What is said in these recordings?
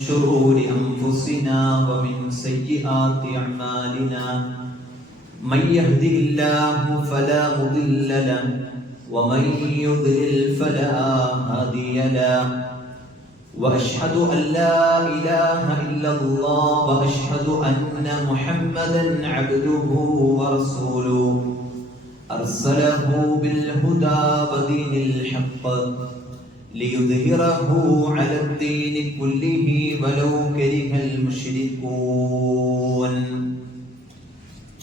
شرور أنفسنا ومن سيئات أعمالنا من يهده الله فلا مضل له ومن يضلل فلا هادي له وأشهد أن لا إله إلا الله وأشهد أن محمدا عبده ورسوله أرسله بالهدى ودين الحق ليظهره على الدين كله ولو كره المشركون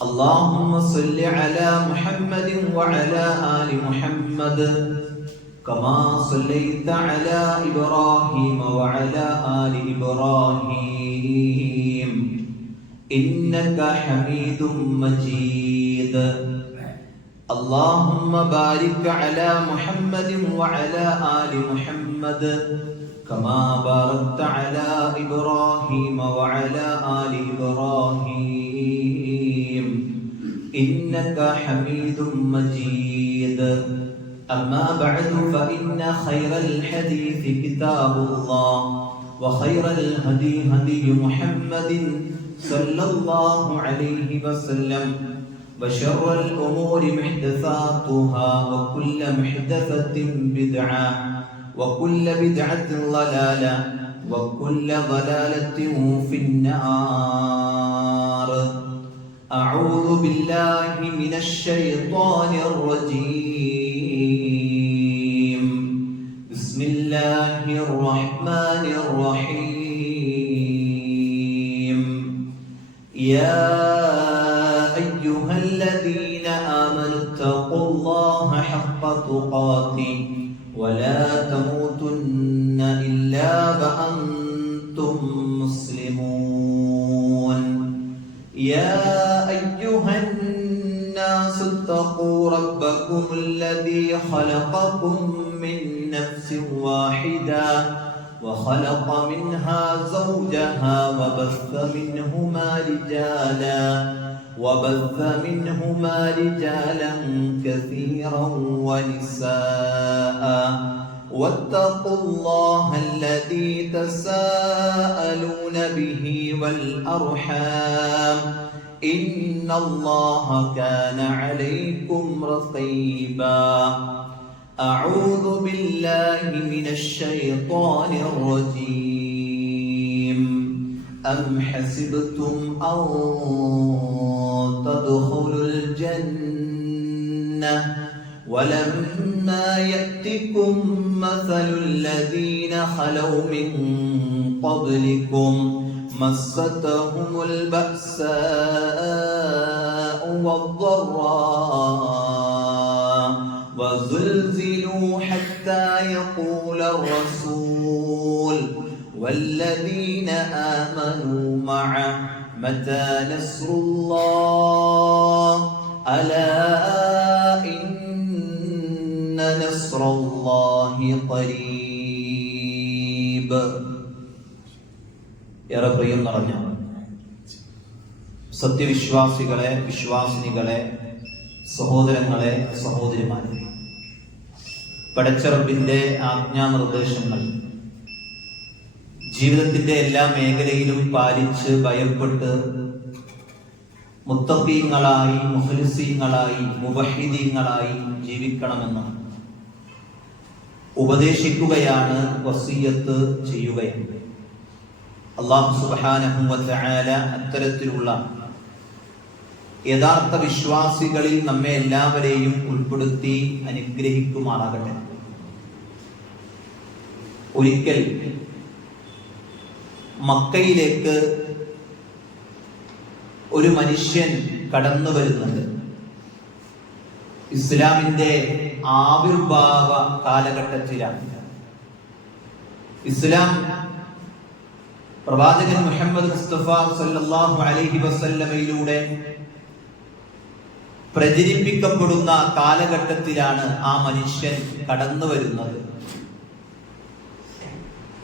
اللهم صل على محمد وعلى آل محمد كما صليت على إبراهيم وعلى آل إبراهيم إنك حميد مجيد اللهم بارك على محمد وعلى آل محمد كما باركت على إبراهيم وعلى آل إبراهيم إنك حميد مجيد أما بعد فإن خير الحديث كتاب الله وخير الهدي هدي محمد صلى الله عليه وسلم وشر الأمور محدثاتها وكل محدثة بدعة وكل بدعة ضلالة وكل ضلالة في النار أعوذ بالله من الشيطان الرجيم بسم الله الرحمن الرحيم يا أيها الذين آمنوا اتقوا الله حق تقاته ولا تموتن إلا وأنتم مسلمون يا أيها الناس اتقوا ربكم الذي خلقكم من نفس واحدة وخلق منها زوجها وبث منهما رجالا كثيرا ونساء واتقوا الله الذي تساءلون به والأرحام إن الله كان عليكم رقيبا أعوذ بالله من الشيطان الرجيم أم حسبتم أن تدخلوا الجنة ولما يأتكم مثل الذين خلوا من قبلكم مستهم البأساء والضراء وزلزلوا حتى يقول الرسول والذين آمنوا معه متى نصر الله ألا إن نصر الله قريب ഏറെ പ്രിയം നിറഞ്ഞ സത്യവിശ്വാസികളെ, വിശ്വാസിനികളെ, സഹോദരങ്ങളെ, സഹോദരിമാരെ, പടച്ച റബ്ബിന്റെ ആജ്ഞാനിർദ്ദേശങ്ങൾ ജീവിതത്തിന്റെ എല്ലാ മേഖലയിലും പാലിച്ച് ഭയപ്പെട്ട് മുത്തഖീങ്ങളായി, മുഖ്ലിസീങ്ങളായി, മുവഹിദീങ്ങളായി ജീവിക്കണമെന്ന് ഉപദേശിക്കുകയാണ്, വസിയ്യത്ത് ചെയ്യുകയാണ്. അല്ലാഹു സുബ്ഹാനഹു വ തആല അത്തരത്തിലുള്ള യഥാർത്ഥ വിശ്വാസികളിൽ നമ്മെ എല്ലാവരെയും ഉൾപ്പെടുത്തി അനുഗ്രഹിക്കുമാറാകട്ടെ. ഒരിക്കൽ മക്കയിലേക്ക് ഒരു മനുഷ്യൻ കടന്നു വരുന്നുണ്ട്. ഇസ്ലാമിന്റെ ആവിർഭാവ കാലഘട്ടത്തിലാണ്. ഇസ്ലാം പ്രവാചകൻ മുഹമ്മദ് മുസ്തഫ സല്ലല്ലാഹു അലൈഹി വസല്ലമയിലൂടെ പ്രചരിപ്പിക്കപ്പെടുന്ന കാലഘട്ടത്തിലാണ് ആ മനുഷ്യൻ കടന്നു വരുന്നത്.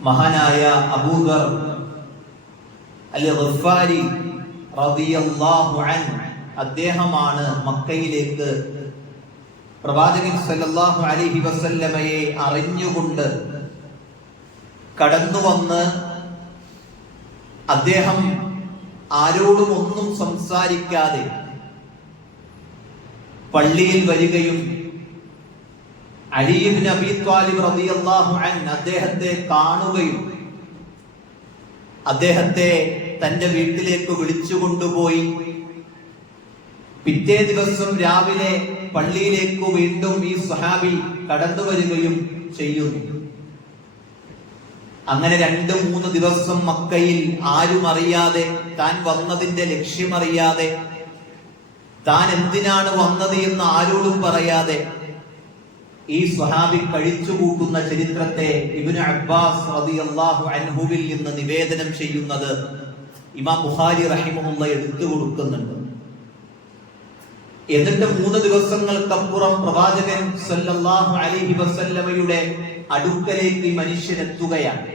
മഹാനായ അബൂദർ അൽ-ഗഫാരി റളിയല്ലാഹു അൻഹു അദ്ദേഹമാണ് മക്കയിലേക്ക് പ്രവാചകൻ സല്ലല്ലാഹു അലൈഹി വസല്ലമയെ അറിഞ്ഞുകൊണ്ട് കടന്നു വന്ന് അദ്ദേഹം ആരോടും ഒന്നും സംസാരിക്കാതെ പള്ളിയിൽ വരികയും അലി ഇബ്നു അബീ ത്വാലിബ് റളിയല്ലാഹു അൻഹു അദ്ദേഹത്തെ കാണുകയും അദ്ദേഹത്തെ തന്റെ വീട്ടിലേക്ക് വിളിച്ചു കൊണ്ടുപോയി പിറ്റേ ദിവസം രാവിലെ പള്ളിയിലേക്ക് വീണ്ടും ഈ സ്വഹാബി കടന്നു വരികയും ചെയ്യുന്നു. അങ്ങനെ 2-3 ദിവസം മക്കയിൽ ആരും അറിയാതെ, താൻ വന്നതിന്റെ ലക്ഷ്യമറിയാതെ, താൻ എന്തിനാണ് വന്നത് എന്ന് ആരോടും പറയാതെ ഈ സ്വഹാബി കഴിച്ചുകൂട്ടുന്ന ചരിത്രത്തെ ഇബ്നു അബ്ബാസ് റളിയല്ലാഹു അൻഹുവിൽ നിന്ന് നിവേദനം ചെയ്യുന്നത് ഇമാം ബുഖാരി റഹിമഹുല്ലാഹ് എടുത്തു കൊടുക്കുന്നുണ്ട്. എന്നിട്ട് 3 ദിവസങ്ങൾക്കപ്പുറം പ്രവാചകൻ സല്ലല്ലാഹു അലൈഹി വസല്ലമയുടെ അടുക്കലേക്ക് ഈ മനുഷ്യൻ എത്തുകയാണ്.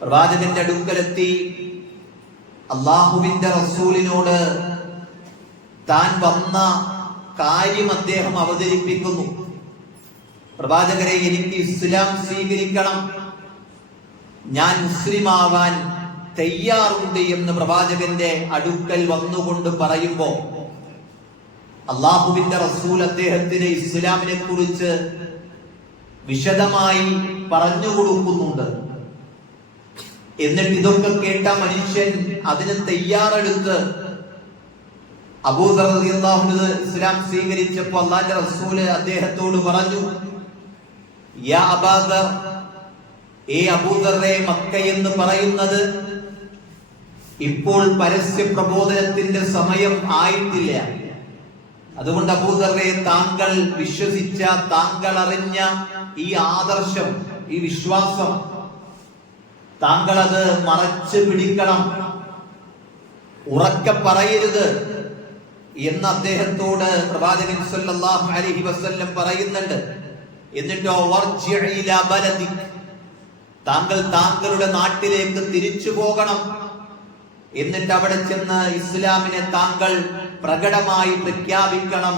പ്രവാചകന്റെ അടുക്കലെത്തി അള്ളാഹുവിന്റെ റസൂലിനോട് താൻ വന്ന കാര്യം അദ്ദേഹം അവതരിപ്പിക്കുന്നു. പ്രവാചകരെ, എനിക്ക് ഇസ്ലാം സ്വീകരിക്കണം, ഞാൻ മുസ്ലിമാവാൻ തയ്യാറുണ്ട് എന്ന് പ്രവാചകന്റെ അടുക്കൽ വന്നുകൊണ്ട് പറയുമ്പോ അള്ളാഹുവിന്റെ റസൂൽ അദ്ദേഹത്തിന് ഇസ്ലാമിനെ കുറിച്ച് വിശദമായി പറഞ്ഞു കൊടുക്കുന്നുണ്ട്. എന്നിട്ട് ഇതൊക്കെ കേട്ട മനുഷ്യൻ അതിന് തയ്യാറെടുത്ത് അബൂദർ റളിയല്ലാഹു അൻഹു ഇസ്ലാം സ്വീകരിച്ചപ്പോൾ അല്ലാഹുവിന്റെ റസൂല് അദ്ദേഹത്തോട് പറഞ്ഞു, യാ അബൂദർ, അബൂദറെ, മക്ക എന്ന് പറയുന്നത് ഇപ്പോൾ പരസ്യ പ്രബോധനത്തിന്റെ സമയം ആയിട്ടില്ല. അതുകൊണ്ട് അബൂദറെ, താങ്കൾ വിശ്വസിച്ച, താങ്കൾ അറിഞ്ഞ ഈ ആദർശം, ഈ വിശ്വാസം, താങ്കൾ അത് മറച്ചു പിടിക്കണം, ഉറക്കെ പറയരുത് എന്ന് അദ്ദേഹത്തോട് പ്രവാചകൻ സല്ലല്ലാഹു അലൈഹി വസല്ലം പറയുന്നുണ്ട്. എന്നിട്ടോ വർജിഇ ഇലാ ബലദിക്, താങ്കൾ താങ്കളുടെ നാട്ടിലേക്ക് തിരിച്ചു പോകണം, എന്നിട്ട് അവിടെ ചെന്ന് ഇസ്ലാമിനെ താങ്കൾ പ്രകടമായി പ്രഖ്യാപിക്കണം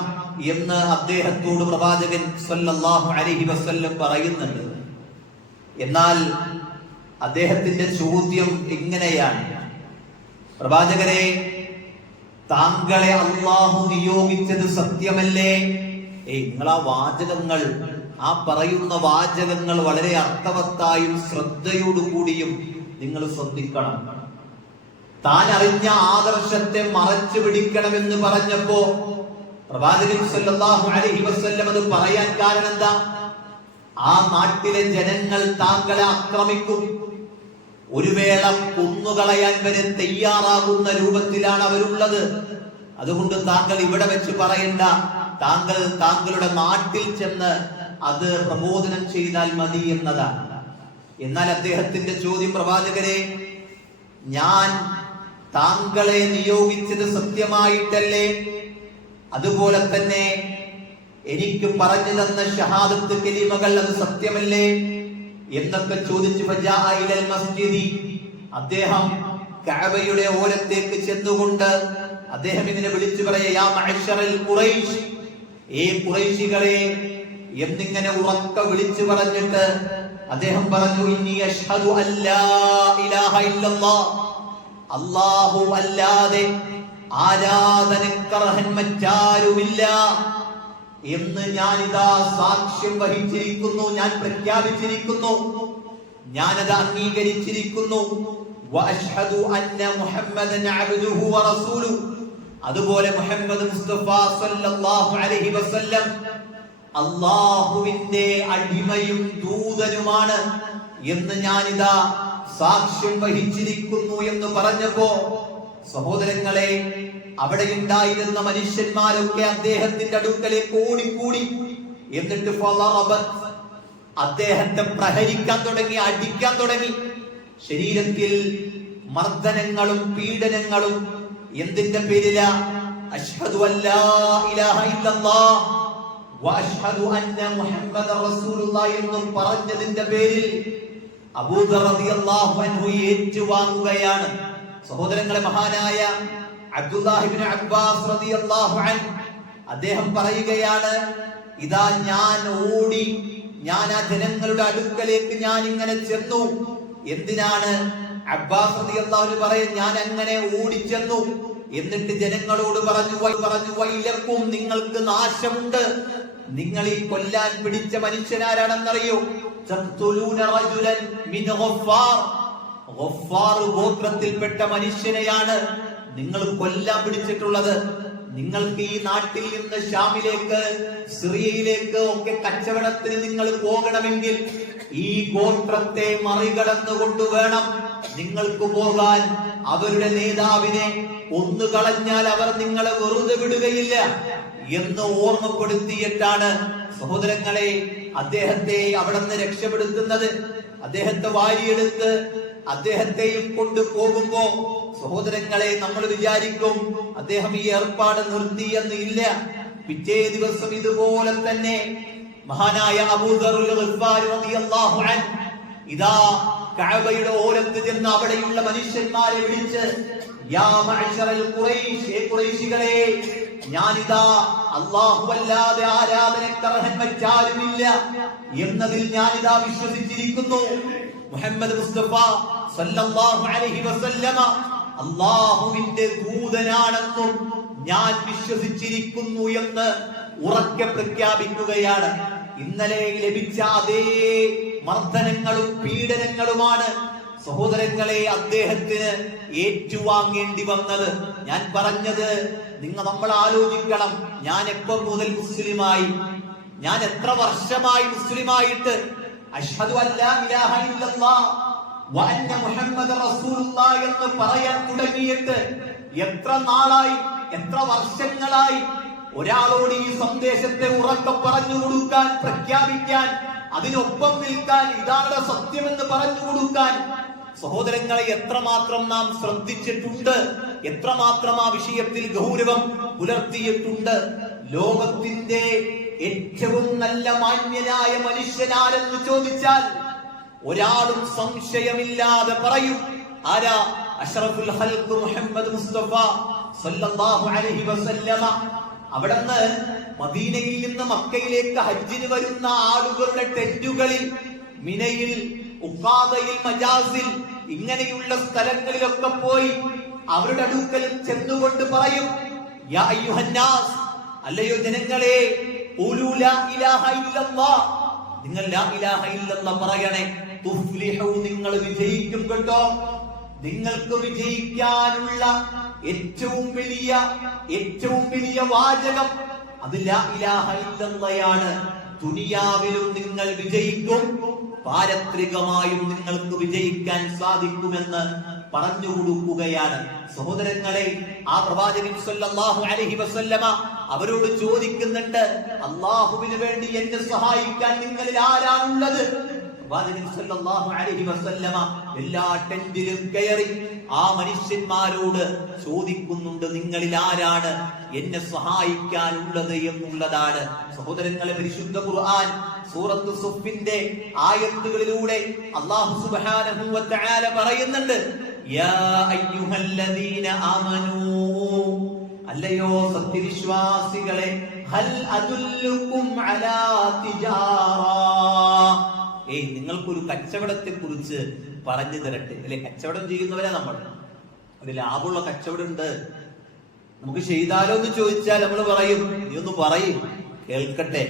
എന്ന് അദ്ദേഹത്തോട് പ്രവാചകൻ സല്ലല്ലാഹു അലൈഹി വസല്ലം പറയുന്നുണ്ട്. എന്നാൽ അദ്ദേഹത്തിന്റെ ചോദ്യം എങ്ങനെയാണ്, പ്രവാചകരെ, താങ്കളെ അള്ളാഹു നിയോഗിച്ചത് സത്യമല്ലേ? നിങ്ങൾ ആ വാചകങ്ങൾ, ആ പറയുന്ന വാചകങ്ങൾ വളരെ അർത്ഥവത്തായും ശ്രദ്ധയോടുകൂടിയും നിങ്ങൾ ശ്രദ്ധിക്കണം. താൻ അറിഞ്ഞ ആദർശത്തെ മറച്ചു പിടിക്കണമെന്ന് പറഞ്ഞപ്പോ പ്രവാചകൻ സല്ലല്ലാഹു അലൈഹി വസല്ലം അത് പറയാൻ കാരണം എന്താ? ആ നാട്ടിലെ ജനങ്ങൾ താങ്കളെ ആക്രമിക്കും, ഒരു വേള കൊന്നുകളയാൻ വരെ തയ്യാറാകുന്ന രൂപത്തിലാണ് അവരുള്ളത്. അതുകൊണ്ട് താങ്കൾ ഇവിടെ വെച്ച് പറയണ്ട, താങ്കൾ താങ്കളുടെ നാട്ടിൽ ചെന്ന് അത് പ്രബോധനം ചെയ്താൽ മതി എന്നതാണ്. എന്നാൽ അദ്ദേഹത്തിന്റെ ചോദ്യം, പ്രവാചകരെ, ഞാൻ താങ്കളെ നിയോഗിച്ചത് സത്യമായിട്ടല്ലേ? അതുപോലെ തന്നെ എനിക്ക് പറഞ്ഞു തന്ന ഷഹാദത്ത് കലിമകൾ അത് സത്യമല്ലേ എന്നൊക്കെ ചോദിച്ചു മസ്ജിദി, അദ്ദേഹം കഅബയുടെ ഓരത്തേക്ക് ചെന്നുകൊണ്ട് അദ്ദേഹം ഇതിനെ വിളിച്ചു പറയാ, യാ മഅ്ശറൽ ഖുറൈശ്, ഖുറൈശികളെ എന്നിങ്ങനെ ഉറക്ക വിളിച്ചു പറഞ്ഞിട്ട് അദ്ദേഹം പറഞ്ഞു, ഇന്നി അഷ്ഹദു അല്ലാ ഇലാഹ ഇല്ലല്ലാഹ്, അല്ലാഹു അല്ലാതെ ആരാധനക്കർഹൻ മറ്റാരുമില്ല എന്ന് ഞാനിതാ സാക്ഷ്യം വഹിച്ചിരിക്കുന്നു, ഞാൻ പ്രഖ്യാപിച്ചിരിക്കുന്നു, ഞാനത് അംഗീകരിച്ചിരിക്കുന്നു. വഅഷ്ഹദു അന്ന മുഹമ്മദൻ അബ്ദുഹു വറസൂലുഹു, അതുപോലെ മുഹമ്മദ് മുസ്തഫ സല്ലല്ലാഹു അലൈഹി വസല്ലം അല്ലാഹുവിന്റെ അടിമയും ദൂതനുമാണ് എന്ന് ഞാനിതാ സാക്ഷ്യം വഹിച്ചിരിക്കുന്നു എന്ന് പറഞ്ഞപ്പോ, സഹോദരങ്ങളെ, അവിടെ ഉണ്ടായിരുന്ന മനുഷ്യന്മാരൊക്കെ അദ്ദേഹത്തിന്റെ അടുക്കലേക്ക് ഓടിക്കൂടി. എന്നിട്ട് അദ്ദേഹത്തെ പ്രഹരിക്കാൻ തുടങ്ങി, അടിക്കാൻ തുടങ്ങി. ശരീരത്തിൽ മർദ്ദനങ്ങളും പീഡനങ്ങളും. എന്തിന്റെ പേരിലാ? അഷ്ഹദു അല്ലാ ഇലാഹ ഇല്ലല്ലാഹ് വഅഷ്ഹദു അന്ന മുഹമ്മദർ റസൂലുള്ളാഹി എന്ന് പറഞ്ഞതിന്റെ പേരിൽ അബൂദർ റളിയല്ലാഹു അൻഹു ഏറ്റുവാങ്ങുകയാണ്. സഹോദരങ്ങളെ, മഹാനായ അബ്ദുല്ലാഹി ഇബ്നു അബ്ബാസ് റളിയല്ലാഹു അൻഹു അദ്ദേഹം പറയുകയാണ്, ഇതാ ഞാൻ ഓടി, ഞാൻ ആ ജനങ്ങളുടെ അടുക്കലേക്ക് ഞാൻ ഇങ്ങനെ ചെന്നു. എന്തിനാണ്? അബ്ബാസ് റളിയല്ലാഹു അൻഹു പറയും, ഞാൻ അങ്ങനെ ഓടിച്ചെന്നു. എന്നിട്ട് ജനങ്ങളോട് പറഞ്ഞു വൈലക്കും, നിങ്ങൾക്ക് നാശമുണ്ട്. നിങ്ങൾ ഈ കൊല്ലാൻ പിടിച്ച മനുഷ്യനാരാണെന്നറിയോ? ഗഫാർ ഗോത്രത്തിൽപ്പെട്ട മനുഷ്യനെയാണ് നിങ്ങൾ കൊല്ലാൻ പിടിച്ചിട്ടുള്ളത്. നിങ്ങൾക്ക് ഈ നാട്ടിൽ നിന്ന് ഷാമിലേക്ക്, സിറിയയിലേക്ക് ഒക്കെ കച്ചവടത്തിന് നിങ്ങൾ പോകണമെങ്കിൽ ഈ ഗോത്രത്തെ മറികടന്നുകൊണ്ട് വേണം നിങ്ങൾക്ക് പോകാൻ. അവരുടെ നേതാവിനെ കൊന്നു കളഞ്ഞാൽ അവർ നിങ്ങളെ വെറുതെ വിടുകയില്ല എന്ന് ഓർമ്മപ്പെടുത്തിയിട്ടാണ് സഹോദരങ്ങളെ അദ്ദേഹത്തെ അവിടെ നിന്ന് രക്ഷപ്പെടുത്തുന്നത്. അദ്ദേഹത്തെ വാരിയെടുത്ത് അദ്ദേഹത്തെയും കൊണ്ടുപോകുമ്പോ സഹോദരങ്ങളെ നമ്മൾ വിചാരിക്കും അദ്ദേഹം ഈ ഏർപ്പാട് നിർത്തിയെന്ന്. ഇല്ല. പിറ്റേ ദിവസം ഇതുപോലെ തന്നെ മഹാനായ അബൂദറുൽ ഗിഫാരി റളിയല്ലാഹു അൻഹു ഇതാ കഅബയുടെ ഓരത്ത് ചെന്ന് അവിടെയുള്ള മനുഷ്യന്മാരെ വിളിച്ച്, യാ മഅ്ശറൽ ഖുറൈശ്, ഖുറൈശികളെ, ഞാനിതാ അല്ലാഹുവല്ലാതെ ആരാധനക്കർഹൻ മറ്റാരുമില്ല എന്നതിൽ ഞാനിതാ വിശ്വസിച്ചിരിക്കുന്നു. മുഹമ്മദ് മുസ്തഫ സല്ലല്ലാഹു അലൈഹി വസല്ലമ അല്ലാഹുവിന്റെ ദൂതനാണെന്നും ഞാൻ വിശ്വസിച്ചിരിക്കുന്നു എന്ന് ഉറക്കെ പ്രഖ്യാപിക്കുകയാണ്. ഇന്നലെ ലഭിച്ച അതേ മർദ്ദനങ്ങളും പീഡനങ്ങളുമാണ് സഹോദരങ്ങളെ അദ്ദേഹത്തിന് ഏറ്റുവാങ്ങേണ്ടി വന്നത്. ഞാൻ പറഞ്ഞത് നമ്മൾ ആലോചിക്കണം, ഞാൻ എപ്പോൾ മുതൽ മുസ്ലിമായി, ഞാൻ എത്ര വർഷമായി മുസ്ലിമായിട്ട് അഷ്ഹദു അല്ലാ ഇലാഹ ഇല്ലല്ലാഹ് വ അന്ന മുഹമ്മദ റസൂലുള്ളാഹ് എന്ന് പറയാൻ തുടങ്ങിയിട്ട് എത്ര നാളായി, എത്ര വർഷങ്ങളായി. ഒരാളോട് ഈ സന്ദേശത്തെ ഉറക്കെ പറഞ്ഞു കൊടുക്കാൻ, പ്രഖ്യാപിക്കാൻ, അതിനൊപ്പം നിൽക്കാൻ, ഇതാണ് സത്യമെന്ന് പറഞ്ഞു കൊടുക്കാൻ സഹോദരങ്ങളെ എത്രമാത്രം നാം ശ്രദ്ധിച്ചിട്ടുണ്ട്, എത്രമാത്രം ആ വിഷയത്തിൽ ഗൗരവം പുലർത്തിയിട്ടുണ്ട്. ലോകത്തിന്റെ ഏറ്റവും നല്ല മാന്യനായ മനുഷ്യനാരെന്ന് ചോദിച്ചാൽ ഒരാളും സംശയമില്ലാതെ പറയും, ആരാ? അഷ്റഫുൽ ഖൽഖ് മുഹമ്മദ് മുസ്തഫ സല്ലല്ലാഹു അലൈഹി വസല്ലമ. അവിടുന്ന് മദീനയിൽ നിന്ന് മക്കയിലേക്ക് ഹജ്ജിന് വരുന്ന ആളുകളുടെ ടെന്റുകളിൽ, മിനയിൽ, ഉഖാദയിൽ, മജാസിൽ, ഇങ്ങനെയുള്ള സ്ഥലങ്ങളിലൊക്കെ പോയി അവരുടെ അടുക്കൽ ചെന്നുകൊണ്ട് പറയും, യാ അയ്യുഹന്നാസ്, അല്ലയോ ജനങ്ങളെ, ഖൂലൂ ലാ ഇലാഹ ഇല്ലല്ലാഹ്, നിങ്ങൾ ലാ ഇലാഹ ഇല്ലല്ലാഹ് പറയണേ, തുഫ്ലിഹു, നിങ്ങൾ വിജയിക്കും കേട്ടോ. നിങ്ങൾക്ക് വിജയിക്കാനുള്ള ഏറ്റവും വലിയ വാചകം അത് ലാ ഇലാഹ ഇല്ലല്ലാഹയാണ്. ദുനിയാവിലും നിങ്ങൾ വിജയിക്കും, പാരത്രികമായും നിങ്ങൾക്ക് വിജയിക്കാൻ സാധിക്കുമെന്ന് പറഞ്ഞു കൊടുക്കുകയാണ്. സഹോദരങ്ങളെ, ആ പ്രവാചകൻ സല്ലല്ലാഹു അലൈഹി വസല്ലമ അവരോട് ചോദിക്കുന്നുണ്ട്, അല്ലാഹുവിന് വേണ്ടി എന്നെ സഹായിക്കാൻ നിങ്ങളിൽ ആരാണുള്ളത്? പ്രവാചകൻ സല്ലല്ലാഹു അലൈഹി വസല്ലമ എല്ലാ ടെന്റിലും കയറി ആ മനുഷ്യന്മാരോട് ചോദിക്കുന്നുണ്ട്, നിങ്ങളിൽ ആരാണ് എന്നെ സഹായിക്കാനുള്ളത് എന്നുള്ളതാണ്. സഹോദരങ്ങളെ, പരിശുദ്ധ ഖുർആൻ സൂറത്ത് സുഫിന്റെ ആയത്തുകളിലൂടെ അല്ലാഹു സുബ്ഹാനഹു വ തആല പറയുന്നുണ്ട്, യാ അയ്യുഹല്ലദീന ആമനൂ, അല്ലയോ സത്യവിശ്വാസികളെ, ഹൽ അദുല്ലുകും അലാ തിജാറ, നിങ്ങൾക്കൊരു കച്ചവടത്തെ കുറിച്ച് പറഞ്ഞു തരട്ടെ. അല്ലെ, കച്ചവടം ചെയ്യുന്നവരാ നമ്മൾ. അത് ലാഭമുള്ള കച്ചവടം ഉണ്ട്, നമുക്ക് ചെയ്താലോ എന്ന് ചോദിച്ചാൽ നമ്മൾ പറയും, നീ ഒന്ന് പറയും കേൾക്കട്ടെ,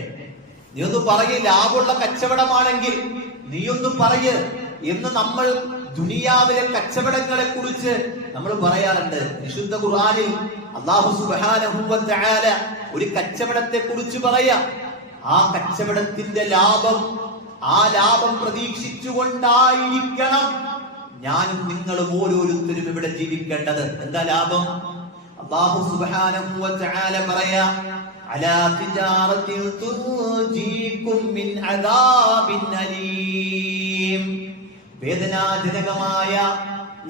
നീ ഒന്ന് പറയ്, ലാഭമുള്ള കച്ചവടമാണെങ്കിൽ നീ ഒന്ന് പറയ് എന്ന് നമ്മൾ ദുനിയാവിലെ കച്ചവടങ്ങളെ കുറിച്ച് നമ്മൾ പറയാറുണ്ട്. വിശുദ്ധ ഖുർആനിൽ അല്ലാഹു സുബ്ഹാനഹു വ തആല ഒരു കച്ചവടത്തെ കുറിച്ച് പറയാ, ആ കച്ചവടത്തിന്റെ ലാഭം, ആ ലാഭം പ്രതീക്ഷിച്ചുകൊണ്ടായിരിക്കണം ഞാനും നിങ്ങളും ഓരോരുത്തരും ഇവിടെ ജീവിക്കേണ്ടത്. എന്താ ലാഭം? അല്ലാഹു സുബ്ഹാനഹു വ തആല പറയാ, അലാ തിജാറത്തിൻ തുജീകും മിൻ അദാബിൻ അലീം, വേദനാജനകമായ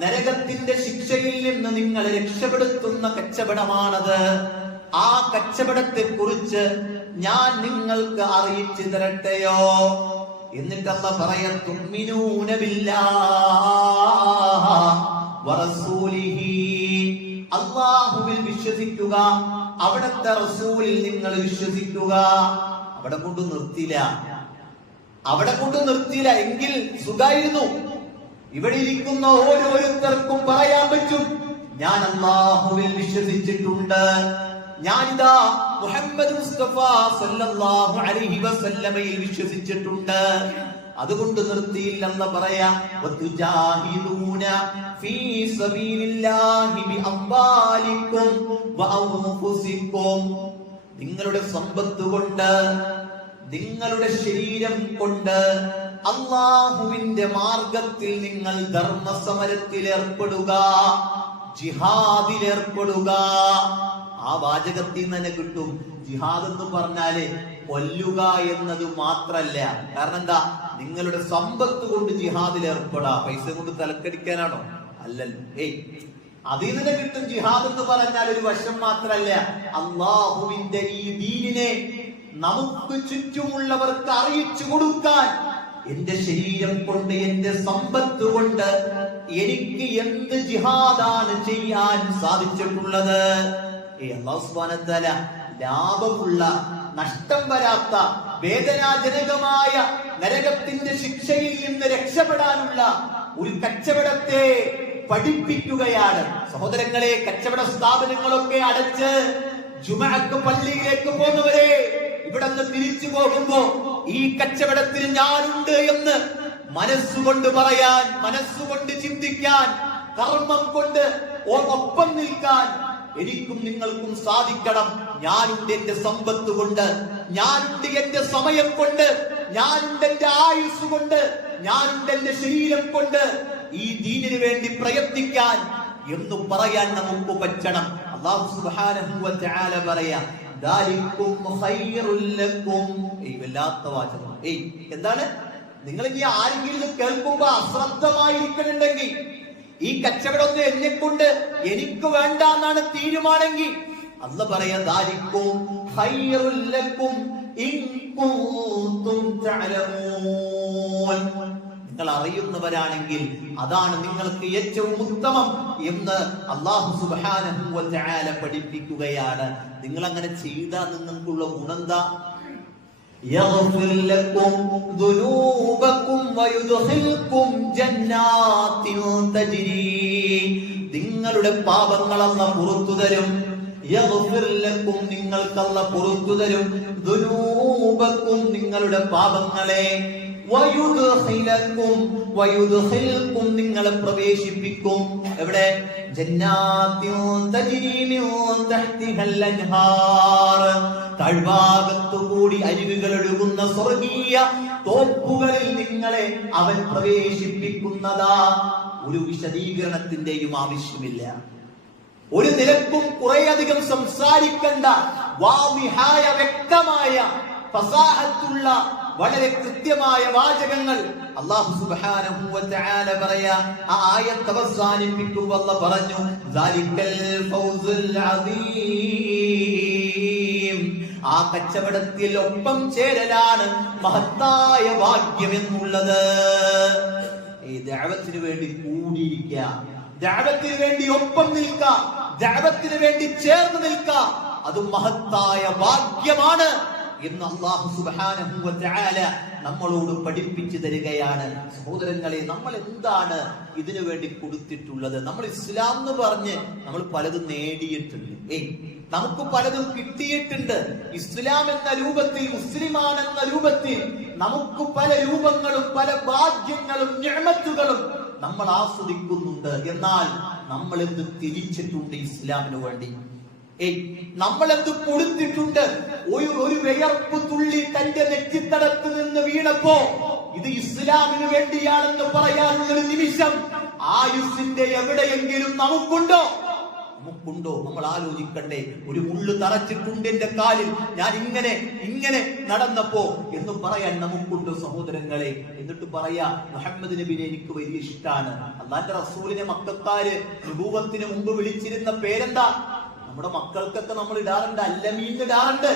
നരകത്തിന്റെ ശിക്ഷയിൽ നിന്ന് നിങ്ങളെ രക്ഷപ്പെടുത്തുന്ന കച്ചവടമാണത്. ആ കച്ചവടത്തെ കുറിച്ച് ഞാൻ നിങ്ങൾക്ക് അറിയിച്ചു തരട്ടെയോ? എന്നിട്ട് അല്ലാഹു പറയാ, തുഅ്മിനൂന ബില്ലാഹി വറസൂലിഹി, അല്ലാഹുവിൽ വിശ്വസിക്കുക, അവിടുത്തെ റസൂലിൽ നിങ്ങൾ വിശ്വസിക്കുക. അവിടെ കൊണ്ട് നിർത്തില്ല എങ്കിൽ സുഖായിരുന്നു. ഇവിടെ ഇരിക്കുന്ന ഓരോരുത്തർക്കും പറയാൻ പറ്റും, ഞാൻ അല്ലാഹുവിൽ വിശ്വസിച്ചിട്ടുണ്ട്, ഞാനിതാ മുഹമ്മദ് മുസ്തഫ സല്ലല്ലാഹു അലൈഹി വസല്ലമയിൽ വിശ്വസിച്ചിട്ടുണ്ട്. അതുകൊണ്ട് നിർത്തിയില്ലെന്ന് പറയാ, വതുജാഹിദൂന ഫീ സബീലില്ലാഹി ബിഅംവാലിക്കും വഅൻഫുസിക്കും. നിങ്ങളുടെ സമ്പത്ത് കൊണ്ട്, നിങ്ങളുടെ ശരീരം കൊണ്ട് അല്ലാഹുവിന്റെ മാർഗത്തിൽ നിങ്ങൾ ധർമ്മസമരത്തിൽ ഏർപ്പെടുക, ജിഹാദിൽ ഏർപ്പെടുക. ആ വാചകത്തിൽ നിന്ന് തന്നെ കിട്ടും, ജിഹാദ് എന്ന് പറഞ്ഞാല് കൊല്ലുക എന്നത് മാത്രല്ല. കാരണം എന്താ, നിങ്ങളുടെ സമ്പത്ത് കൊണ്ട് ജിഹാദിൽ ഏർപ്പെടാ. പൈസ കൊണ്ട് തലക്കടിക്കാനാണോ? അല്ലല്ലോ. അതിൽ നിന്ന് കിട്ടും. ജിഹാദ് എന്ന് പറഞ്ഞാൽ ഒരു വശം മാത്രല്ല, അള്ളാഹുവിന്റെ ഈ ദീനിനെ നമുക്ക് ചുറ്റുമുള്ളവർക്ക് അറിയിച്ചു കൊടുക്കാൻ എന്റെ ശരീരം കൊണ്ട്, എന്റെ സമ്പത്ത് കൊണ്ട് എനിക്ക് എന്ത് ജിഹാദാണ് ചെയ്യാൻ സാധിച്ചിട്ടുള്ളത്. അല്ലാഹു സുബ്ഹാനഹു വ തആല ലാഭമുള്ള, നഷ്ടം വരാത്ത, വേദനാജനകമായ നരകത്തിന്റെ ശിക്ഷയിൽ നിന്ന് രക്ഷപ്പെടാനുള്ള ഒരു കച്ചവടത്തെ പഠിപ്പിക്കുകയാണ്. സഹോദരങ്ങളെ, കച്ചവട സ്ഥാപനങ്ങളൊക്കെ അടച്ച് ജുമഅക്ക് പള്ളിയിലേക്ക് പോകുന്നവരെ, ഇവിടെ നിന്ന് തിരിച്ചു പോകുമ്പോ ഈ കച്ചവടത്തിന് ഞാനുണ്ട് എന്ന് മനസ്സുകൊണ്ട് പറയാൻ, മനസ്സുകൊണ്ട് ചിന്തിക്കാൻ, കർമ്മം കൊണ്ട് ഒപ്പം നിൽക്കാൻ എനിക്കും നിങ്ങൾക്കും സാധിക്കണം. ഞാനുണ്ട് എന്റെ സമ്പത്ത് കൊണ്ട്, ഞാനുണ്ട് എന്റെ സമയം കൊണ്ട്, ഞാനുണ്ട് എന്റെ ആയുസ് കൊണ്ട്, ഞാനുണ്ട് എന്റെ ശരീരം കൊണ്ട് ഈ ദീനിനു വേണ്ടി പ്രയത്നിക്കാൻ എന്ന് പറയാൻ നമുക്ക് പറ്റണം. അല്ലാഹു സുബ്ഹാനഹു വ തആല പറയാ, ദാലികും ഖൈറുൽ ലക്കും. വല്ലാത്ത വാചകം. എന്താണ്? നിങ്ങൾ ഇനി ആരെങ്കിലും കേൾക്കുമ്പോ അശ്രദ്ധമായിരിക്കണമെങ്കിൽ, ഈ കച്ചവടം എന്നെ കൊണ്ട് എനിക്ക് വേണ്ട എന്നാണ് തീരുമാനെങ്കിൽ, അല്ലാഹു പറയാ, ദാലികും ഖൈറുൽ ലക്കും ഇൻ കുൻതും തഅലമൂൻ. നിങ്ങൾ അറിയുന്നവരാണെങ്കിൽ അതാണ് നിങ്ങൾക്ക് ഏറ്റവും ഉത്തമം എന്ന് അല്ലാഹു സുബ്ഹാനഹു വ തആല പഠിപ്പിക്കുകയാണ്. നിങ്ങൾ അങ്ങനെ ചെയ്താൽ നിങ്ങൾക്കുള്ള ഗുണമെന്താ? യഗ്ഫിർ ലക്കും ദുനൂബക്കും വയുദ്ഖിൽക്കും ജന്നാത്തിൻ തജ്രി. നിങ്ങളുടെ പാപങ്ങൾ അല്ലാഹു പുറത്തു തരും. യഗ്ഫിർ ലക്കും, നിങ്ങൾക്ക് അല്ലാഹു പുറത്തു തരും. ദുനൂബക്കും, നിങ്ങളുടെ പാപങ്ങളെ. വയുദ്ഖിൽക്കും, നിങ്ങളെ പ്രവേശിപ്പിക്കും. എവിടെ? ജന്നാത്തിൻ തജ്രി മിൻ തഹ്തിഹൽ അൻഹാർ. താഴ്ഭാഗത്തു കൂടി അരുവികൾ ഒഴുകുന്ന സ്വർഗീയ തോപ്പുകളിൽ നിങ്ങളെ അവൻ പ്രവേശിപ്പിക്കുന്നതാ. ഒരു വിശദീകരണത്തിന്റെയും ആവശ്യമില്ല. ഒരു നിലക്കും കുറേയധികം സംസാരിക്കേണ്ട വാദിഹായ, വ്യക്തമായ, ഫസാഹത്തുള്ള, വളരെ കൃത്യമായ വാചകങ്ങൾ അല്ലാഹു സുബ്ഹാനഹു വ തആല പറയാ. ആ ആയത്ത് അവസാനിപ്പിക്കുമ്പോൾ അല്ലാഹു പറഞ്ഞു, ദാലിക്കൽ ഫൗസുൽ അദീം. ആ കച്ചവടത്തിൽ ഒപ്പം ചേരലാണ് മഹത്തായ ഭാഗ്യം എന്നുള്ളത്. ഈ ദഅവത്തിന് വേണ്ടി കൂടിയിരിക്കുക, ദഅവത്തിന് വേണ്ടി ഒപ്പം നിൽക്കുക, ദഅവത്തിന് വേണ്ടി ചേർന്ന് നിൽക്കുക, അത് മഹത്തായ ഭാഗ്യമാണ് എന്ന് അല്ലാഹു സുബ്ഹാനഹു വ തആല നമ്മളോട് പഠിപ്പിച്ചു തരികയാണ്. സഹോദരങ്ങളെ, നമ്മൾ എന്താണ് ഇതിനു വേണ്ടി കൊടുത്തിട്ടുള്ളത്? നമ്മൾ ഇസ്ലാം എന്ന് പറഞ്ഞ് നമ്മൾ പലതും നേടിയിട്ടുണ്ട്. നമുക്ക് പലതും കിട്ടിയിട്ടുണ്ട്. ഇസ്ലാം എന്ന രൂപത്തിൽ, മുസ്ലിമാണ് എന്ന രൂപത്തിൽ നമുക്ക് പല രൂപങ്ങളും പല ഭാഗ്യങ്ങളും നിഅമത്തുകളും നമ്മൾ ആസ്വദിക്കുന്നുണ്ട്. എന്നാൽ നമ്മൾ എന്ത് തിരിച്ചിട്ടുണ്ട് ഇസ്ലാമിന് വേണ്ടി? നമ്മളെന്ത് കൊടുത്തിട്ടുണ്ട്? ഒരു വിയർപ്പ് തുള്ളി തന്റെ നെറ്റിത്തടത്ത് നിന്ന് വീണപ്പോ ഇത് ഇസ്ലാമിന് വേണ്ടിയാണെന്ന് പറയാനുള്ള ഒരു നിമിഷം ആയുസിന്റെ എവിടെയെങ്കിലും നമുക്കുണ്ടോ? നമ്മൾ ആലോചിക്കണ്ടേ. ഒരു മുള്ളു തറച്ചിട്ടുണ്ട് എന്റെ കാലിൽ, ഞാൻ ഇങ്ങനെ നടന്നപ്പോ എന്ന് പറയാൻ നമുക്കുണ്ട് സഹോദരങ്ങളെ. എന്നിട്ട് പറയാ, മുഹമ്മദ് നബിനെ എനിക്ക് വലിയ ഇഷ്ടാണ്. അല്ലാഹുവിന്റെ റസൂലിനെ മക്കക്കാര് നുബുവത്തിന് മുമ്പ് വിളിച്ചിരുന്ന പേരെന്താ? നമ്മുടെ മക്കൾക്കൊക്കെ നമ്മൾ ഇടാറുണ്ട്, അല്ലമീൻ ഇടാറുണ്ട്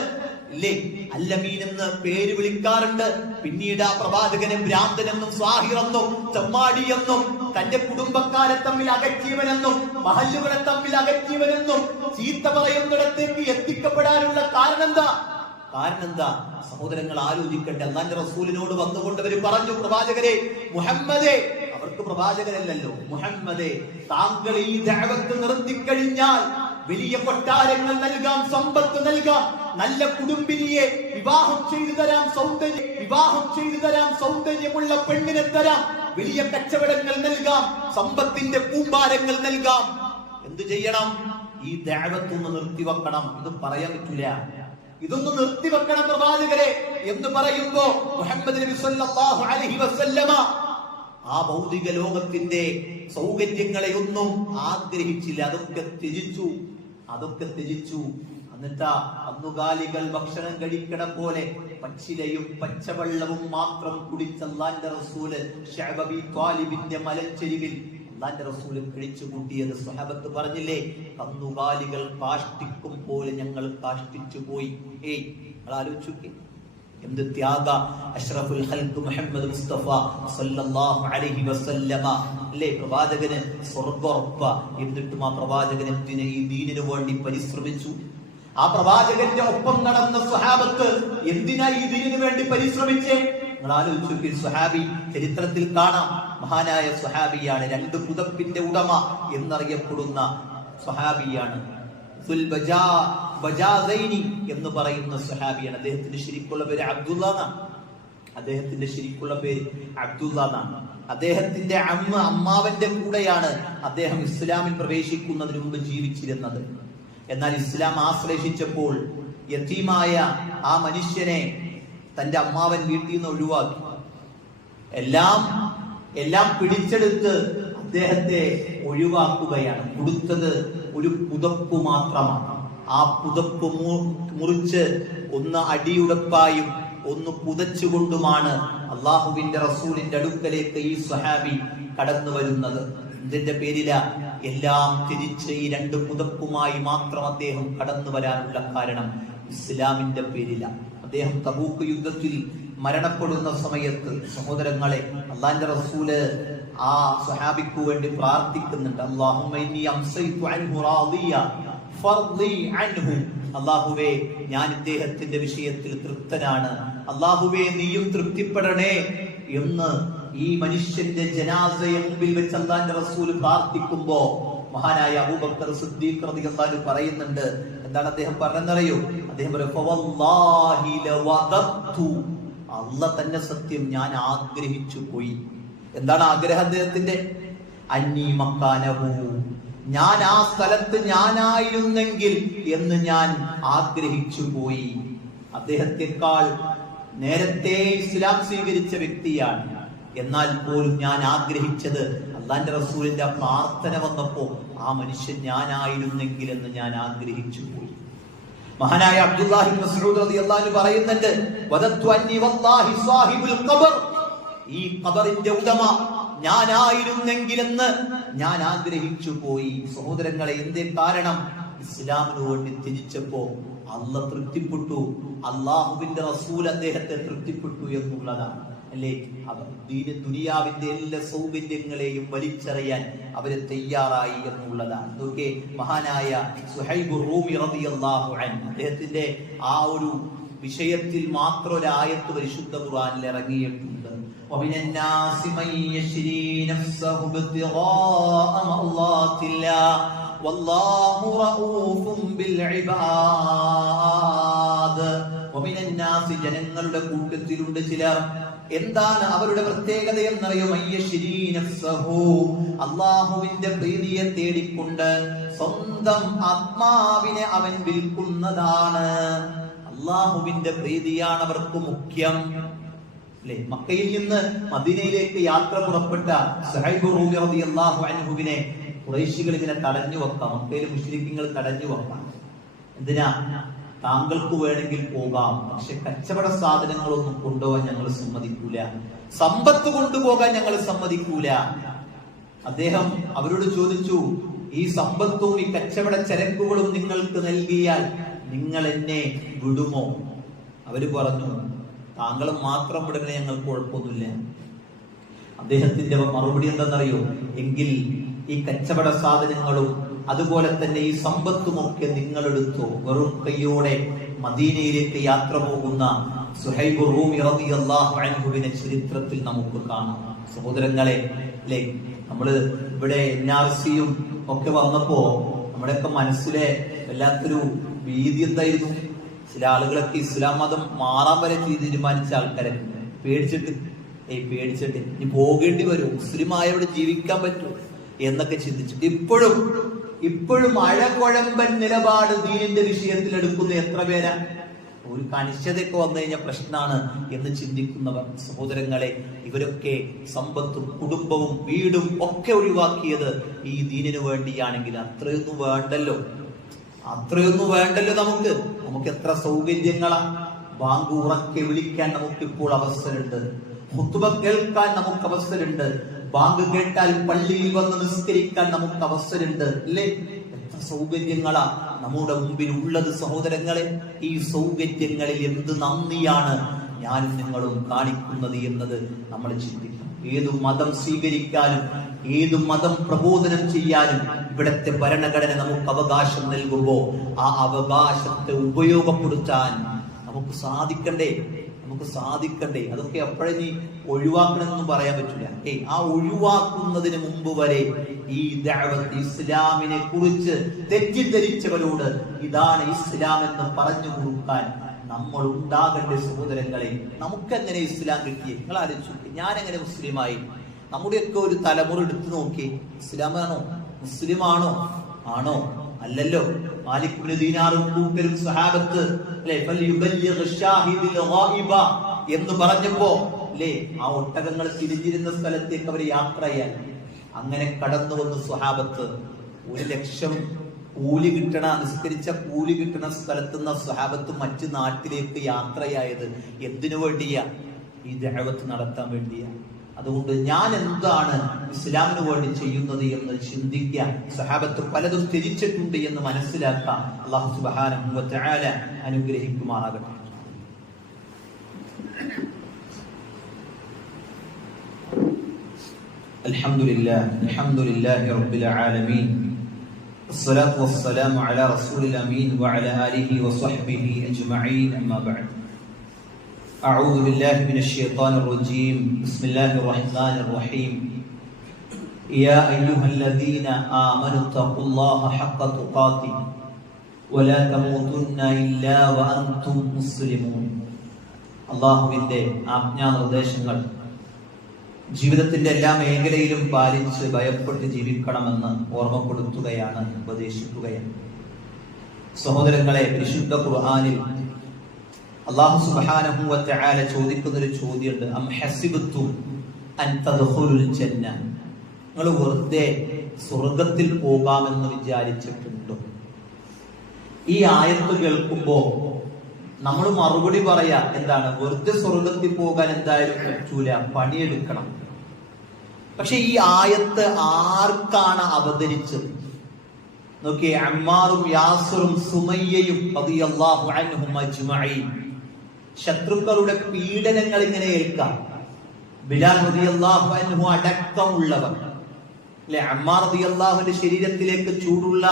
ഇല്ലേ? അല്ലമീൻ എന്ന് പേര് വിളിക്കാറുണ്ട്. പിന്നീട് ആ പ്രവാചകനെ ഭ്രാന്തനെന്നും സ്വാഹിറെന്നും ചെമ്മാടിയെന്നും തന്റെ കുടുംബക്കാരെ തമ്മിൽ അകറ്റിയവനെന്നും മഹല്ലുകളെ തമ്മിൽ അകറ്റിയവനെന്നും ചീത്ത പറയുന്നിടത്തേക്ക് എത്തിക്കപ്പെടാനുള്ള കാരണം എന്താ? സഹോദരങ്ങൾ ആലോചിക്കട്ടെ. അല്ലാഹുവിന്റെ റസൂലിനോട് വന്നുകൊണ്ടവര് പറഞ്ഞു, പ്രവാചകരെ, മുഹമ്മദേ, അവർക്ക് നമുക്ക് പ്രവാചകനല്ലല്ലോ. മുഹമ്മദേ, താങ്കൾ ഈ ദഅവത്ത് നിർത്തിക്കഴിഞ്ഞാൽ വലിയ കൊട്ടാരങ്ങൾ നൽകാം, സമ്പത്ത് നൽകാം, നല്ല കുടുംബിനിയെ വിവാഹം ചെയ്തു തരാം, സൗന്ദര്യമുള്ള പെണ്ണിനെ തരാം, വലിയ കച്ചവടങ്ങൾ നൽകാം, സമ്പത്തിന്റെ കൂമ്പാരങ്ങൾ നൽകാം. എന്ത് ചെയ്യണം? ഈ ദഅവത്തൊന്ന് നിർത്തിവെക്കണം. ഇത് പറയാൻ പറ്റില്ല. ഇതൊന്ന് നിർത്തിവെക്കണം പ്രവാചകരെ എന്ന് പറയുമ്പോ മുഹമ്മദ് നബി സല്ലല്ലാഹു അലൈഹി വസല്ലമ ആ ഭൗതിക ലോകത്തിന്റെ സൗകര്യങ്ങളെ ഒന്നും ആഗ്രഹിച്ചില്ല. അതൊക്കെ ത്യജിച്ചു. എന്നിട്ടാ അന്നുകാലികൾ ഭക്ഷണം കഴിക്കണ പോലെ പച്ചിലയും പച്ചവെള്ളവും മാത്രം കുടിച്ച അല്ലാഹുവിന്റെ റസൂല് ശഅബ് ബിൻ ത്വാലിബിന്റെ മലഞ്ചെരിവിൽ അല്ലാഹുവിന്റെ റസൂല് കഴിച്ചു കൂട്ടിയത് സ്വഹാബത്ത് പറഞ്ഞില്ലേ, കന്നുകാലികൾ കാഷ്ടിക്കും പോലെ ഞങ്ങൾ കാഷ്ടിച്ചു പോയി. നിങ്ങൾ ആലോചിച്ചു, എന്ത് ത്യാഗ! അഷ്റഫുൽ ഖൽഖ് മുഹമ്മദ് മുസ്തഫ സല്ലല്ലാഹു അലൈഹി വസല്ലമ അല്ലേ, പ്രവാചകന് സ്വർഗ്ഗോറപ്പ. എന്നിട്ടും ആ പ്രവാചകൻ എന്തിനെ ഈ ദീനിനു വേണ്ടി പരിശ്രമിച്ചു? ആ പ്രവാചകന്റെ ഒപ്പം നടന്ന സ്വഹാബത്ത് എന്തിനാ ഈ ദീനിനു വേണ്ടി പരിശ്രമിച്ചേ? നിങ്ങൾ ആലോചിച്ചു. സ്വഹാബി ചരിത്രത്തിൽ കാണാം, മഹാനായ സ്വഹാബിയാണ്, 2 പുതപ്പിന്റെ ഉടമ എന്നറിയപ്പെടുന്ന സ്വഹാബിയാണ്. എന്ന് പറയുന്ന സ്വഹാബിയാണ്. അദ്ദേഹത്തിന്റെ ശരിക്കുള്ള പേര് അബ്ദുള്ള എന്നാണ്. അദ്ദേഹത്തിന്റെ അമ്മാവന്റെ കൂടെയാണ് അദ്ദേഹം ഇസ്ലാമിൽ പ്രവേശിക്കുന്നതിന് മുമ്പ് ജീവിച്ചിരുന്നത്. എന്നാൽ ഇസ്ലാം ആശ്ലേഷിച്ചപ്പോൾ യതീമായ ആ മനുഷ്യനെ തന്റെ അമ്മാവൻ വീട്ടിൽ നിന്ന് ഒഴിവാക്കി. എല്ലാം പിടിച്ചെടുത്ത് അദ്ദേഹത്തെ ഒഴിവാക്കുകയാണ്. കൊടുത്തത് ഒരു പുതപ്പ് മാത്രമാണ്. ആ പുതപ്പ് മുറിച്ച് ഒന്ന് അടിയുടപ്പായും ഒന്ന് പുതച്ചുകൊണ്ടുമാണ് അള്ളാഹുവിന്റെ റസൂലിന്റെ അടുക്കലേക്ക് ഈ സ്വഹാബി കടന്നു വരുന്നത്. ഇതിന്റെ പേരില എല്ലാം തിരിച്ച് ഈ 2 പുതപ്പുമായി മാത്രം അദ്ദേഹം കടന്നു വരാനുള്ള കാരണം ഇസ്ലാമിന്റെ പേരില. അദ്ദേഹം തബൂക്ക് യുദ്ധത്തിൽ മരണപ്പെടുന്ന സമയത്ത് സഹോദരങ്ങളെ, അള്ളാഹുവിന്റെ റസൂല് ആ സ്വഹാബിക്ക് വേണ്ടി പ്രാർത്ഥിക്കുന്നുണ്ട്. അല്ലാഹുമ്മ ഇന്നി അംസൈതു അൻഹു റാദിയ ഫർളി അൻഹു. അല്ലാഹുവേ, ഞാൻ ഇദ്ദേഹത്തിന്റെ വിഷയത്തിൽ തൃപ്തനാണ്, അല്ലാഹുവേ നീയും തൃപ്തിപ്പെടണേ എന്ന് ഈ മനുഷ്യന്റെ ജനാസയെ മുമ്പിൽ വെച്ച് അല്ലാഹുവിന്റെ റസൂൽ പ്രാർത്ഥിക്കുമ്പോ മഹാനായ അബൂബക്കർ സിദ്ദീഖ് റളിയല്ലാഹു അൻഹു പറയുന്നുണ്ട്. എന്താണ് അദ്ദേഹം പറഞ്ഞറിയോ? അദ്ദേഹം ഫവല്ലാഹി ലവദത്തു, അല്ലാഹ് തന്നെ സത്യം, ഞാൻ ആഗ്രഹിച്ചു പോയി. എന്താണ് ആഗ്രഹം അദ്ദേഹത്തിന്റെ? അന്നീ മക്കാനഹു, ഞാൻ ആ സ്ഥലത്ത് ഞാനായിരുന്നെങ്കിൽ എന്ന് ഞാൻ ആഗ്രഹിച്ചു പോയി. അദ്ദേഹത്തെക്കാൾ നേരത്തെ ഇസ്ലാം സ്വീകരിച്ച വ്യക്തിയാണ്. എന്നാൽ പോലും ഞാൻ ആഗ്രഹിച്ചത് അല്ലാഹുവിന്റെ റസൂലിന്റെ പ്രാർത്ഥന വന്നപ്പോ ആ മനുഷ്യൻ ഞാനായിരുന്നെങ്കിൽ എന്ന് ഞാൻ ആഗ്രഹിച്ചു പോയി. മഹാനായ അബ്ദുല്ലാഹി ഇബ്നു മസ്ഊദ് റളിയല്ലാഹു അൻഹു പറയുന്നുണ്ട്, വദത്തു അന്നി വല്ലാഹി സാഹിബുൽ ഖബർ, ഈ ഖബറിന്റെ ഉടമ ഞാനായിരുന്നെങ്കിലെന്ന് ഞാൻ ആഗ്രഹിച്ചു പോയി. സഹോദരങ്ങളെ, എന്തേ കാരണം? ഇസ്ലാമിന് വേണ്ടി തിരിച്ചപ്പോ അല്ലാഹ് തൃപ്തിപ്പെട്ടു, അള്ളാഹുവിന്റെ റസൂൽ അദ്ദേഹത്തെ തൃപ്തിപ്പെട്ടു എന്നുള്ളതാണ് അല്ലേ? ദുനിയാവിന്റെ എല്ലാ സൗകര്യങ്ങളെയും വലിച്ചെറിയാൻ അവര് തയ്യാറായി എന്നുള്ളതാണ്. നോക്കേ, മഹാനായ സുഹൈബ് റൂമി റളിയല്ലാഹു അൻഹു അദ്ദേഹത്തിന്റെ ആ ഒരു വിഷയത്തിൽ മാത്രം ഒരു ആയത്ത് പരിശുദ്ധ ഖുർആനിൽ ഇറങ്ങിയിട്ടുണ്ട്. ومن الناس من يشري نفسه ابتغاء مرضات الله والله رؤوف بالعباد. ومن الناس, ജനങ്ങളുടെ കൂട്ടത്തിലുണ്ട് ചിലർ. എന്താണ് അവരുടെ പ്രത്യേകത എന്നറിയോ? മയ്യശ്രീ നഫ്സഹു, അല്ലാഹുവിന്റെ പ്രീതിയെ തേടിക്കൊണ്ട് സ്വന്തം ആത്മാവിനെ അവൻ വിൽക്കുന്നതാണ്. അല്ലാഹുവിന്റെ പ്രീതിയാണ് അവർക്ക് മുഖ്യം. മക്കയിൽ നിന്ന് മദീനയിലേക്ക് യാത്ര പുറപ്പെട്ട സുഹൈബ് റൂമി റളിയല്ലാഹു അൻഹുവിനെ ഖുറൈശികൾ ഇങ്ങനെ തടഞ്ഞു വെക്കാം. മക്കയിലെ മുശ്രിക്കുകൾ തടഞ്ഞു വെക്കാം. എന്തിനാ? താങ്കൾക്ക് വേണമെങ്കിൽ പോകാം, പക്ഷെ കച്ചവട സാധനങ്ങളൊന്നും കൊണ്ടുപോകാൻ ഞങ്ങൾ സമ്മതിക്കൂല, സമ്പത്ത് കൊണ്ടുപോകാൻ ഞങ്ങൾ സമ്മതിക്കൂല. അദ്ദേഹം അവരോട് ചോദിച്ചു, ഈ സമ്പത്തും ഈ കച്ചവട ചരക്കുകളും നിങ്ങൾക്ക് നൽകിയാൽ നിങ്ങൾ എന്നെ വിടുമോ? അവര് പറഞ്ഞു, താങ്കൾ മാത്രം വിടുന്ന ഞങ്ങൾക്ക് കുഴപ്പമൊന്നുമില്ല. അദ്ദേഹത്തിന്റെ മറുപടി എന്തെന്നറിയോ? എങ്കിൽ ഈ കച്ചവട സാധനങ്ങളും അതുപോലെ തന്നെ ഈ സമ്പത്തുമൊക്കെ നിങ്ങളെടുത്തോ. വെറും കൈയോടെ മദീനയിലേക്ക് യാത്ര പോകുന്ന സുഹൈബ് റൂമി റളിയല്ലാഹു അൻഹുവിനെ ചരിത്രത്തിൽ നമുക്ക് കാണാം. സഹോദരങ്ങളെ, അല്ലെ, നമ്മള് ഇവിടെ NRCയും ഒക്കെ വന്നപ്പോ നമ്മുടെയൊക്കെ മനസ്സിലെ വല്ലാത്തൊരു ഭീതി എന്തായിരുന്നു? ചില ആളുകളൊക്കെ ഇസ്ലാം മതം മാറാൻ വരെ തീരുമാനിച്ച ആൾക്കാരൊക്കെ പേടിച്ചിട്ട് ഇനി പോകേണ്ടി വരും, മുസ്ലിം ആയവിടെ ജീവിക്കാൻ പറ്റും എന്നൊക്കെ ചിന്തിച്ചിട്ട് ഇപ്പോഴും അഴകുഴമ്പൻ നിലപാട് ദീനിന്റെ വിഷയത്തിൽ എടുക്കുന്ന എത്ര പേരാ? ഒരു കണിശതയൊക്കെ വന്നു കഴിഞ്ഞാൽ പ്രശ്നമാണ് എന്ന് ചിന്തിക്കുന്നവർ. സഹോദരങ്ങളെ, ഇവരൊക്കെ സമ്പത്തും കുടുംബവും വീടും ഒക്കെ ഒഴിവാക്കിയത് ഈ ദീനിനു വേണ്ടിയാണെങ്കിൽ അത്രയൊന്നും വേണ്ടല്ലോ. നമുക്ക് എത്ര സൗകര്യങ്ങളാ. ബാങ്ക് ഉറക്കെ വിളിക്കാൻ നമുക്കിപ്പോൾ അവസരമുണ്ട്, ഖുത്ബ കേൾക്കാൻ നമുക്ക് അവസരമുണ്ട്, ബാങ്ക് കേട്ടാൽ പള്ളിയിൽ വന്ന് നിസ്കരിക്കാൻ നമുക്ക് അവസരമുണ്ട്, അല്ലേ? എത്ര സൗകര്യങ്ങളാ നമ്മുടെ മുമ്പിൽ ഉള്ളത് സഹോദരങ്ങളെ. ഈ സൗകര്യങ്ങളിൽ എന്ത് നന്ദിയാണ് ഞാനും നിങ്ങളും കാണിക്കുന്നത് എന്നത് നമ്മൾ ചിന്തിക്കണം. ഏതു മതം സ്വീകരിക്കാനും ഏതു മതം പ്രബോധനം ചെയ്യാനും ഇവിടത്തെ ഭരണഘടന നമുക്ക് അവകാശം നൽകുമ്പോൾ ആ അവകാശത്തെ ഉപയോഗപ്പെടുത്താൻ നമുക്ക് സാധിക്കണ്ടേ? അതൊക്കെ എപ്പോഴും ഒഴിവാക്കണമെന്നും പറയാൻ പറ്റില്ല. ആ ഒഴിവാക്കുന്നതിന് മുമ്പ് വരെ ഈ ദഅവത്ത് ഇസ്ലാമിനെ കുറിച്ച് തെറ്റിദ്ധരിച്ചവരോട് ഇതാണ് ഇസ്ലാം എന്ന് പറഞ്ഞു കൊടുക്കാൻ നമ്മൾ ഉണ്ടാകേണ്ട സഹോദരങ്ങളെ. നമുക്കെങ്ങനെ ഇസ്ലാം കിട്ടിയേ? നിങ്ങൾ ആലോചിച്ചു, ഞാൻ എങ്ങനെ മുസ്ലിമായി? നമ്മുടെയൊക്കെ ഒരു തലമുറ എടുത്തു നോക്കി, ഇസ്ലാമാണോ മുസ്ലിമാണോ? അല്ലല്ലോ. മാലിക് ഇബ്നു ദീനാറും കൂട്ടരും സഹാബത്ത് എന്ന് പറഞ്ഞപ്പോ അല്ലേ, ആ ഒട്ടകങ്ങൾ തിരിഞ്ഞിരുന്ന സ്ഥലത്തേക്ക് അവർ യാത്ര ചെയ്യാൻ അങ്ങനെ കടന്നു വന്ന് സ്വഹാബത്ത് 1,00,000 കൂലി കിട്ടണ, നിസ്കരിച്ച കൂലി കിട്ടണ സ്ഥലത്തുനിന്ന് സ്വഹാബത്ത് മറ്റു നാട്ടിലേക്ക് യാത്രയായത് എന്തിനു വേണ്ടിയാ? ഈ ദഅവത്ത് നടത്താൻ വേണ്ടിയാ. അതുകൊണ്ട് ഞാൻ എന്താണ് ഇസ്ലാമിന് വേണ്ടി ചെയ്യുന്നത് എന്ന് ചിന്തിക്കുക. സ്വഹാബത്ത് പലതും തിരിച്ചിട്ടുണ്ട് എന്ന് മനസ്സിലാക്കാം. അല്ലാഹു സുബ്ഹാനഹു വ തആല അനുഗ്രഹിക്കുമാറാകട്ടെ. അൽഹംദുലില്ലാഹി റബ്ബിൽ ആലമീൻ വസ്സലാത്തു വസ്സലാമു അലാ റസൂലിൽ അമീൻ വഅലാ ആലിഹി വസ്വഹ്ബിഹി അജ്മഈൻ. അമ്മാ ബഅദ്. أعوذ بالله من الشيطان الرجيم. بسم الله الرحمن الرحيم. يا أيها الذين آمنوا اتقوا الله حق تقاته ولا تموتن إلا وأنتم مسلمون. അല്ലാഹുവിന്റെ ആജ്ഞാനിർദ്ദേശങ്ങൾ ജീവിതത്തിന്റെ എല്ലാ മേഖലയിലും പാലിച്ച് ഭയപ്പെട്ട് ജീവിക്കണമെന്ന് ഓർമ്മപ്പെടുത്തുകയാണ്, ഉപദേശിക്കുകയാണ്. സഹോദരങ്ങളെ, പരിശുദ്ധ ഖുർആനിൽ അല്ലാഹു സുബ്ഹാനഹു വ തആല ചോദിക്കുന്ന ഒരു ചോദ്യമുണ്ട്. അം ഹസിബതും അൻ തദ്ഖുലുൽ ജന്ന, നിങ്ങൾ വെറുതെ സ്വർഗ്ഗത്തിൽ പോകാമെന്ന് വിചാരിച്ചിട്ടുണ്ടോ? ഈ ആയത്ത് കേൾക്കുമ്പോ നമ്മൾ മറുപടി പറയാ എന്താണ്? വെറുതെ സ്വർഗ്ഗത്തിൽ പോകാൻ എന്തായാലും പറ്റൂല, പണിയെടുക്കണം. പക്ഷെ ഈ ആയത്ത് ആർക്കാണ് അവതരിച്ചത്? നോക്കിയേ, അമ്മാറും യാസിറും സുമയ്യയും റളിയല്ലാഹു അൻഹും അജ്മഈൻ ശത്രുക്കളുടെ പീഡനങ്ങൾ ഇങ്ങനെ ഏൽക്കാം. ബിലാൽ റളിയല്ലാഹു അൻഹു അടക്കമുള്ളവർ അല്ലെ, അമ്മാർ റളിയല്ലാഹുവിന്റെ ശരീരത്തിലേക്ക് ചൂടുള്ള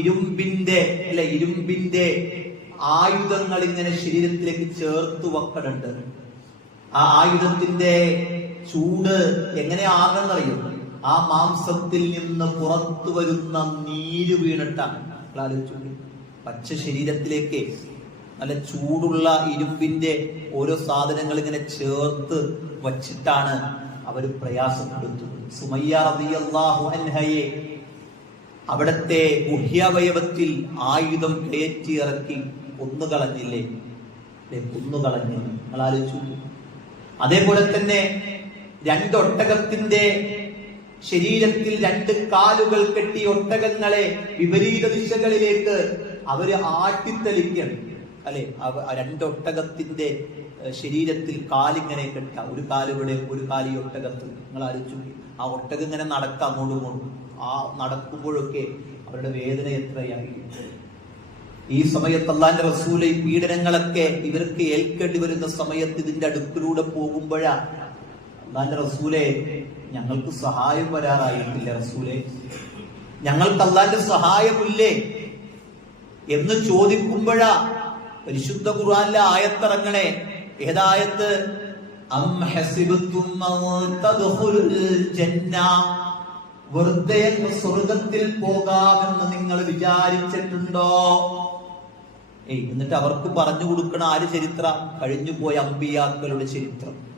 ഇരുമ്പിന്റെ ആയുധങ്ങൾ ഇങ്ങനെ ശരീരത്തിലേക്ക് ചേർത്ത് വെക്കണുണ്ട്. ആ ആയുധത്തിന്റെ ചൂട് എങ്ങനെ ആകണമെന്നറിയോ? ആ മാംസത്തിൽ നിന്ന് പുറത്തു വരുന്ന നീര് വീണിട്ടാണ്. പച്ച ശരീരത്തിലേക്ക് നല്ല ചൂടുള്ള ഇരുമ്പിന്റെ ഓരോ സാധനങ്ങൾ ഇങ്ങനെ ചേർത്ത് വച്ചിട്ടാണ് അവർ പ്രയാസപ്പെടുത്തുന്നത്. സുമയ്യ റളിയല്ലാഹു അൻഹയെ അവിടത്തെ ഗുഹ്യാവയവത്തിൽ ആയുധം കയറ്റി ഇറക്കി കൊന്നുകളഞ്ഞില്ലേ? കൊന്നുകളഞ്ഞില്ലേ? നിങ്ങൾ ആലോചിച്ചു. അതേപോലെ തന്നെ 2 ഒട്ടകത്തിന്റെ ശരീരത്തിൽ 2 കാലുകൾ കെട്ടി ഒട്ടകങ്ങളെ വിപരീത ദിശകളിലേക്ക് അവര് ആട്ടിത്തെളിക്കണം, അല്ലെ? 2 ഒട്ടകത്തിന്റെ ശരീരത്തിൽ കാലിങ്ങനെ കെട്ട, ഒരു കാലിവിടെ ഒരു കാലി ഒട്ടകത്ത്. നിങ്ങൾ ആലോചിച്ചു, ആ ഒട്ടകം ഇങ്ങനെ നടക്കാം അങ്ങോട്ടും ഇങ്ങോട്ടും. ആ നടക്കുമ്പോഴൊക്കെ അവരുടെ വേദന എത്രയായി. ഈ സമയത്ത് അല്ലാഹുവിന്റെ റസൂല് ഈ പീഡനങ്ങളൊക്കെ ഇവർക്ക് ഏൽക്കേണ്ടി വരുന്ന സമയത്ത് ഇതിന്റെ അടുക്കിലൂടെ പോകുമ്പോഴാ അല്ലാഹുവിന്റെ റസൂലെ, ഞങ്ങൾക്ക് സഹായം വരാറായിട്ടില്ല റസൂലെ, ഞങ്ങൾക്ക് അല്ലാഹുവിന്റെ സഹായമില്ലേ എന്ന് ചോദിക്കുമ്പോഴാ പരിശുദ്ധ ഖുർആനിലെ ആയത്തിറങ്ങണേ. ഏതായത്ത്? അം ഹസിബതും അൻ തദ്ഖുലുൽ ജന്ന, വെറുതെ സ്വർഗത്തിൽ പോകാമെന്ന് നിങ്ങൾ വിചാരിച്ചിട്ടുണ്ടോ? എന്നിട്ട് അവർക്ക് പറഞ്ഞു കൊടുക്കണ ആര് ചരിത്രം? കഴിഞ്ഞു പോയ അമ്പിയാക്കളുടെ ചരിത്രം.